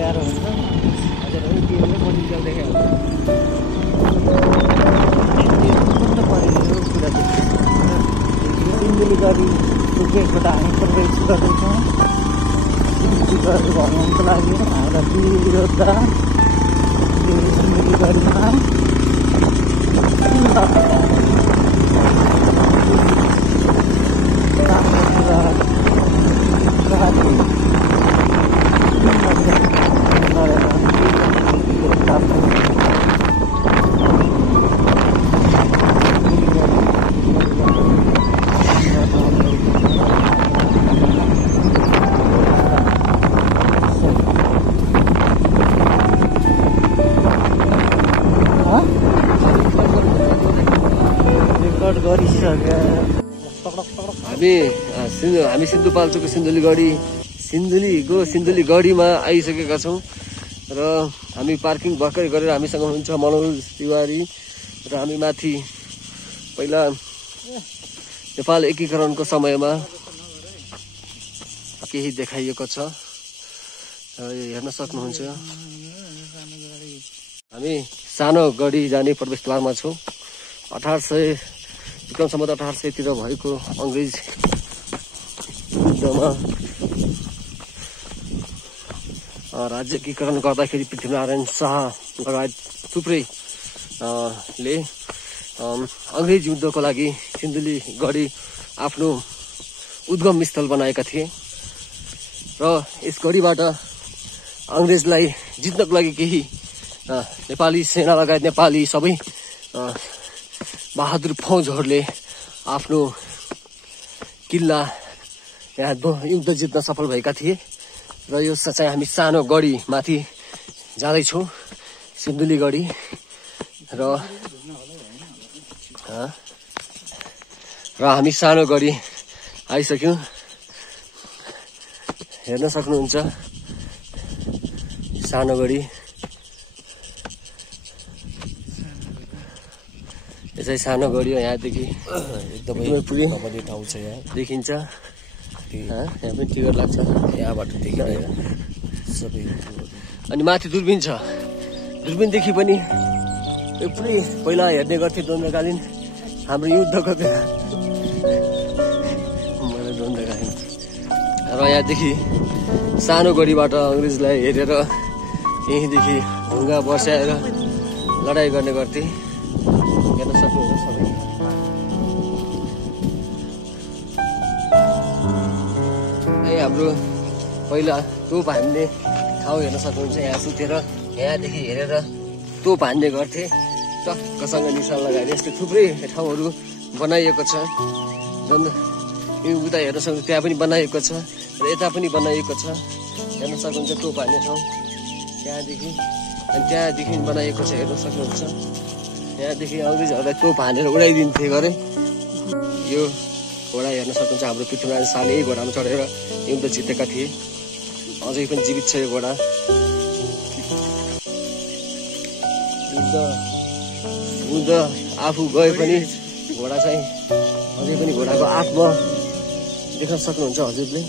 ल्याएर हुन्छ हजुरहरू टिभीले पोलिटिकल देखाएको कुरा सिन्धुली गरी गेटबाट हामी प्रवेश गर्दैछौँ भ्रमणको लागि हाम्रा वीर योद्धा सिन्धुली गरीमा हामी सिन्धुपाल्चोकको सिन्धुली गढीमा आइसकेका छौँ र हामी पार्किङ भर्खरै गरेर हामीसँग हुनुहुन्छ मनोज तिवारी र हामी माथि पहिला नेपाल एकीकरणको समयमा केही देखाइएको छ हेर्न सक्नुहुन्छ। हामी सानो गढी जाने प्रवेशद्वारमा छौँ। 1800 विक्रम सम्वत 1800 तिर भएको अंग्रेज युद्धमा राज्य एकीकरण गर्दाखेरि पृथ्वीनारायण शाह लगायत थुप्रै ले अंग्रेज युद्धको लागि सिन्धुली गढी आफ्नो उद्गम स्थल बनाएका थिए र यस गढीबाट अंग्रेजलाई जित्नको लागि केही नेपाली सेना लगायत नेपाली सबै बहादुर फौजहरूले आफ्नो किल्ला यहाँ युद्ध जित्न सफल भएका थिए र यो चाहिँ हामी सानो गढी माथि जाँदैछौँ सिन्धुली गढी र हामी सानो गढी आइसक्यौँ। हेर्न सक्नुहुन्छ सानो गढी यो चाहिँ सानो गढी हो। यहाँदेखि एकदमै पुरै ठाउँ छ यहाँ देखिन्छ। यहाँ पनि टिकट लाग्छ यहाँबाट देखिँदैन सबै। अनि माथि दूरबीन छ। दूरबीनदेखि पनि यो पुरै पहिला हेर्ने गर्थे द्वन्द्वकालीन हाम्रो युद्धको द्वन्द्वकालीन र यहाँदेखि सानो गढीबाट अंग्रेजलाई हेरेर यहीँदेखि ढुङ्गा बर्स्याएर लडाइँ गर्ने गर्थे। हेर्न सक्नुहुन्छ सबै। हाम्रो पहिला तोप हान्ने ठाउँ हेर्न सक्नुहुन्छ। यहाँ सुतेर यहाँदेखि हेरेर तोप हान्ने गर्थे टक्कसँग निशान लगाएर। यस्तो थुप्रै ठाउँहरू बनाइएको छ। यो उता हेर्न सक्नुहुन्छ त्यहाँ पनि बनाइएको छ र यता पनि बनाइएको छ। हेर्न सक्नुहुन्छ तोप हान्ने ठाउँ त्यहाँदेखि अनि त्यहाँदेखि बनाइएको छ। हेर्न सक्नुहुन्छ यहाँदेखि अंग्रेजहरूलाई तोप हानेर उडाइदिन्थे गरे। यो घोडा हेर्न सक्नुहुन्छ हाम्रो पृथ्वीनारायण शाहले यही घोडामा चढेर युद्ध जितेका थिए। अझै पनि जीवित छ यो घोडा। युद्ध आफू गए पनि घोडा चाहिँ अझै पनि घोडाको आत्मा देख्न सक्नुहुन्छ हजुरले।